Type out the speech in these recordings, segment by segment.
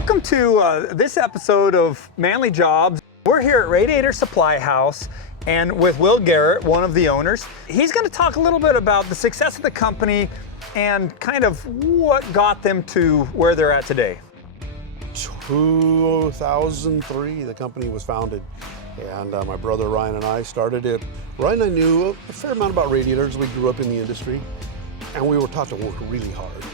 Welcome to this episode of Manly Jobs. We're here at Radiator Supply House and with Will Garrett, one of the owners. He's going to talk a little bit about the success of the company and kind of what got them to where they're at today. 2003, the company was founded, and my brother Ryan and I started it. Ryan and I knew a fair amount about radiators. We grew up in the industry, and we were taught to work really hard.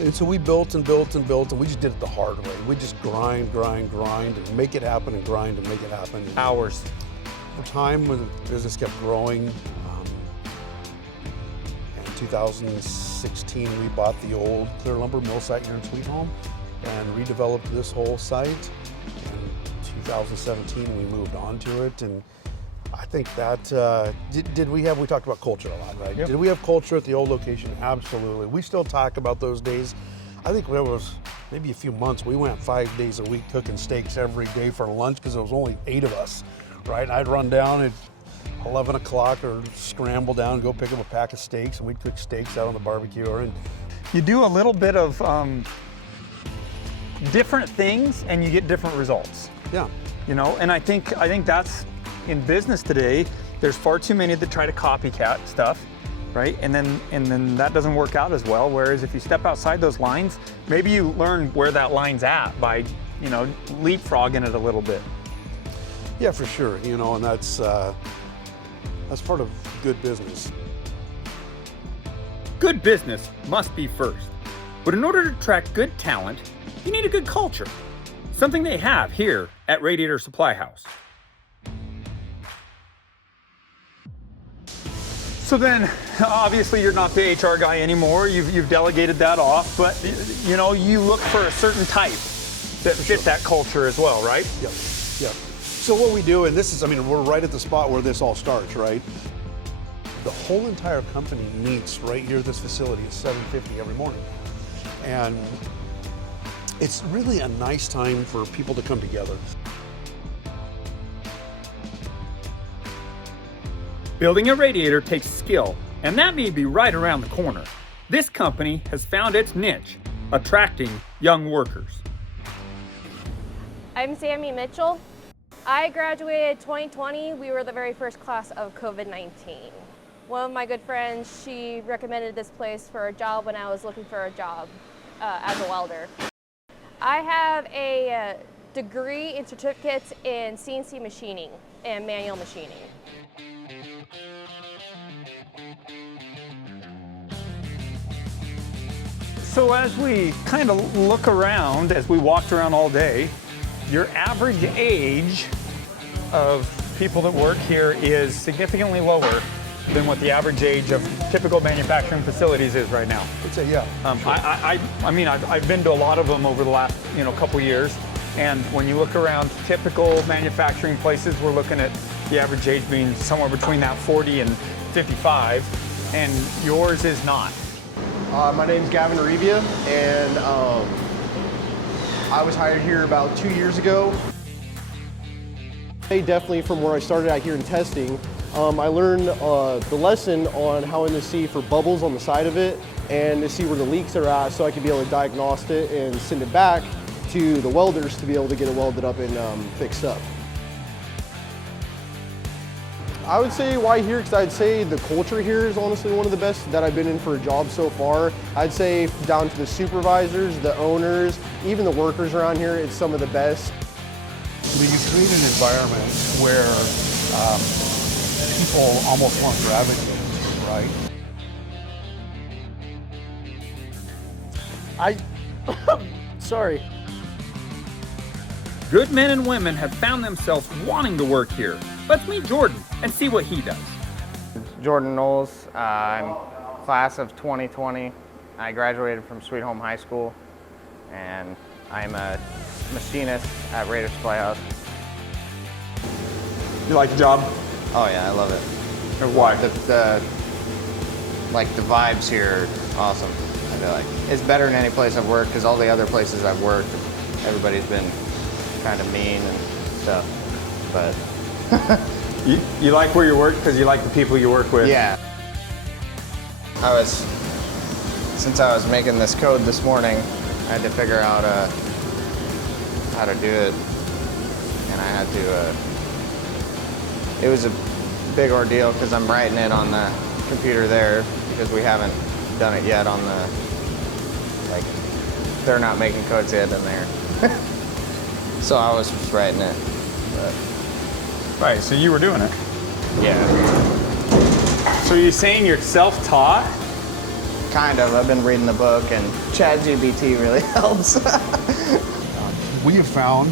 And so we built and built and built, and we just did it the hard way. We just grind, and make it happen, and grind and make it happen. Hours. Over time, when the business kept growing, in 2016, we bought the old Clear Lumber mill site here in Sweet Home and redeveloped this whole site. In 2017, we moved on to it, and I think that, we talked about culture a lot, right? Yep. Did we have culture at the old location? Absolutely. We still talk about those days. I think there was maybe a few months, we went 5 days a week cooking steaks every day for lunch because there was only 8 of us, right? I'd run down at 11 o'clock or scramble down and go pick up a pack of steaks, and we'd cook steaks out on the barbecue. You do a little bit of different things and you get different results. Yeah. You know, and I think that's, in business today, there's far too many that try to copycat stuff, right? And then that doesn't work out as well. Whereas if you step outside those lines, maybe you learn where that line's at by, you know, leapfrogging it a little bit. Yeah, for sure. You know, and that's part of good business. Good business must be first. But in order to attract good talent, you need a good culture. Something they have here at Radiator Supply House. So then, obviously you're not the HR guy anymore, you've delegated that off, but you know, you look for a certain type that fit that culture as well, right? Yep, yep. So what we do, and this is, I mean, we're right at the spot where this all starts, right? The whole entire company meets right here at this facility at 7:50 every morning. And it's really a nice time for people to come together. Building a radiator takes skill, and that may be right around the corner. This company has found its niche, attracting young workers. I'm Sammy Mitchell. I graduated 2020. We were the very first class of COVID-19. One of my good friends, she recommended this place for a job when I was looking for a job as a welder. I have a degree and certificates in CNC machining and manual machining. So as we kind of look around, as we walked around all day, your average age of people that work here is significantly lower than what the average age of typical manufacturing facilities is right now. I'd say, yeah. Sure. I mean, I've been to a lot of them over the last, couple years, and when you look around typical manufacturing places, we're looking at the average age being somewhere between that 40 and 55, and yours is not. My name's Gavin Arevia, and I was hired here about 2 years ago. Definitely from where I started out here in testing, I learned the lesson on how to see for bubbles on the side of it and to see where the leaks are at so I could be able to diagnose it and send it back to the welders to be able to get it welded up and fixed up. I would say why here, because I'd say the culture here is honestly one of the best that I've been in for a job so far. I'd say down to the supervisors, the owners, even the workers around here, it's some of the best. You create an environment where people almost want to gravitate, right? Sorry. Good men and women have found themselves wanting to work here. Let's meet Jordan and see what he does. Jordan Knowles, I'm class of 2020. I graduated from Sweet Home High School, and I'm a machinist at Radiator Supply House. You like the job? Oh yeah, I love it. And why? The vibes here are awesome, I feel like. It's better than any place I've worked, because all the other places I've worked, everybody's been kind of mean and stuff, but. You like where you work because you like the people you work with? Yeah. Since I was making this code this morning, I had to figure out how to do it, and I had to, it was a big ordeal because I'm writing it on the computer there because we haven't done it yet on the, like, they're not making codes yet in there. So I was just writing it. But. Right, so you were doing it. Yeah. So you're saying you're self-taught? Kind of. I've been reading the book, and ChatGPT really helps. We have found,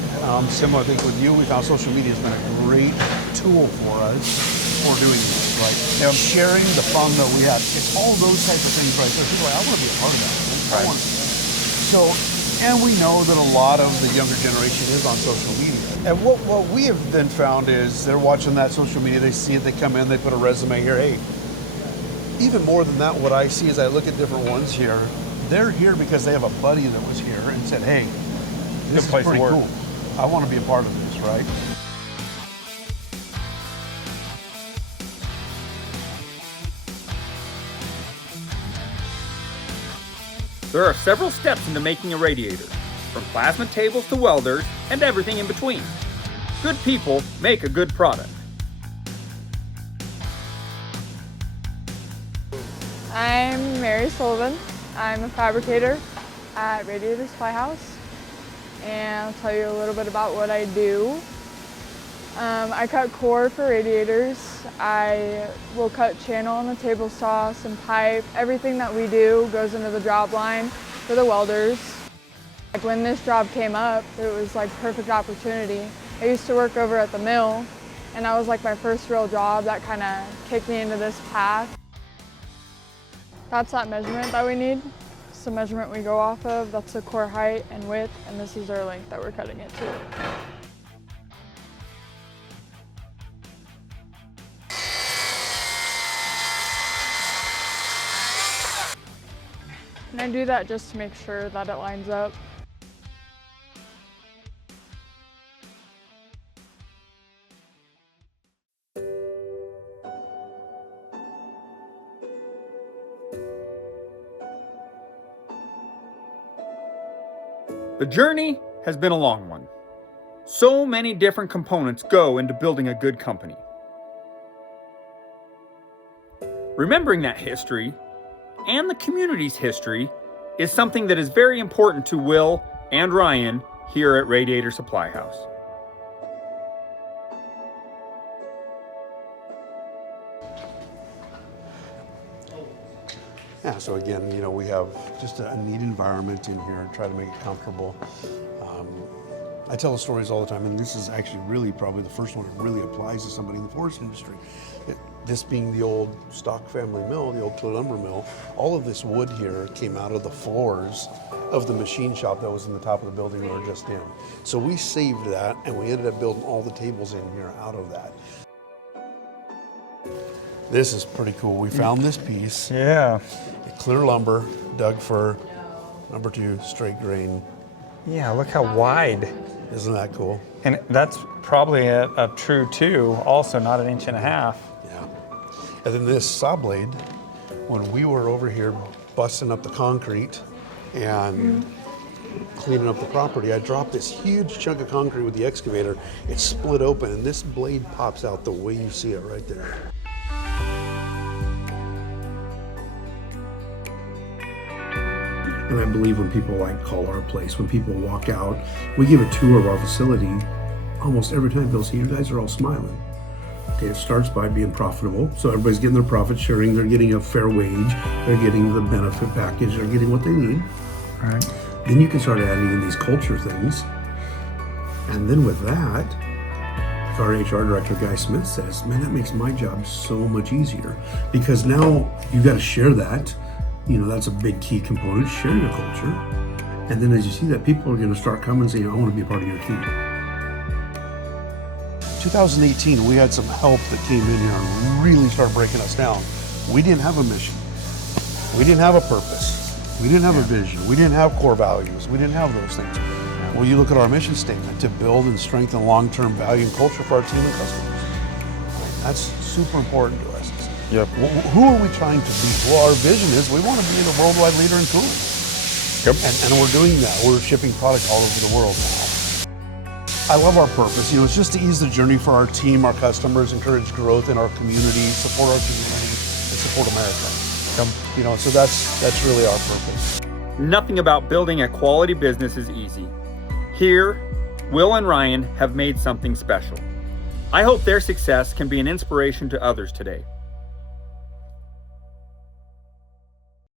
similar thing with you, we found social media has been a great tool for us for doing this, right? Now, sharing the fun that we have, it's all those types of things right there. People are like, I want to be a part of that. Right. So, and we know that a lot of the younger generation is on social media. And what we have then found is they're watching that social media, they see it, they come in, they put a resume here. Hey, even more than that, what I see as I look at different ones here, they're here because they have a buddy that was here and said, hey, this is place to pretty work. cool. I want to be a part of this, right? There are several steps into making a radiator, from plasma tables to welders and everything in between. Good people make a good product. I'm Mary Sullivan. I'm a fabricator at Radiator Supply House, and I'll tell you a little bit about what I do. I cut core for radiators. I will cut channel on the table saw, some pipe. Everything that we do goes into the job line for the welders. Like when this job came up, it was like perfect opportunity. I used to work over at the mill, and that was like my first real job that kind of kicked me into this path. That's that measurement that we need. It's the measurement we go off of. That's the core height and width, and this is our length that we're cutting it to. And I do that just to make sure that it lines up. The journey has been a long one. So many different components go into building a good company. Remembering that history and the community's history is something that is very important to Will and Ryan here at Radiator Supply House. Yeah, so again, you know, we have just a neat environment in here, try to make it comfortable. I tell the stories all the time, and this is actually really probably the first one that really applies to somebody in the forest industry. This being the old stock family mill, the old clear lumber mill, all of this wood here came out of the floors of the machine shop that was in the top of the building we were just in. So we saved that, and we ended up building all the tables in here out of that. This is pretty cool. We found this piece. Yeah. Clear lumber, Doug fir, number 2, straight grain. Yeah, look how wide. Isn't that cool? And that's probably a true 2, also not 1.5 inches. Yeah. And then this saw blade, when we were over here busting up the concrete and cleaning up the property, I dropped this huge chunk of concrete with the excavator. It split open, and this blade pops out the way you see it right there. And I believe when people like call our place, when people walk out, we give a tour of our facility. Almost every time they'll see you guys are all smiling. Okay, it starts by being profitable. So everybody's getting their profit sharing. They're getting a fair wage. They're getting the benefit package. They're getting what they need. Right. Then you can start adding in these culture things. And then with that, like our HR director, Guy Smith, says, man, that makes my job so much easier. Because now you got to share that. You know, that's a big key component, sharing a culture. And then as you see that, people are going to start coming and saying, I want to be a part of your team. 2018, we had some help that came in here and really started breaking us down. We didn't have a mission. We didn't have a purpose. We didn't have a vision. We didn't have core values. We didn't have those things. Well, you look at our mission statement, to build and strengthen long-term value and culture for our team and customers. That's super important to us. Yep. Who are we trying to be? Well, our vision is we want to be the worldwide leader in cooling. Yep. And we're doing that. We're shipping product all over the world now. I love our purpose. It's just to ease the journey for our team, our customers, encourage growth in our community, support our community, and support America. So that's really our purpose. Nothing about building a quality business is easy. Here, Will and Ryan have made something special. I hope their success can be an inspiration to others today.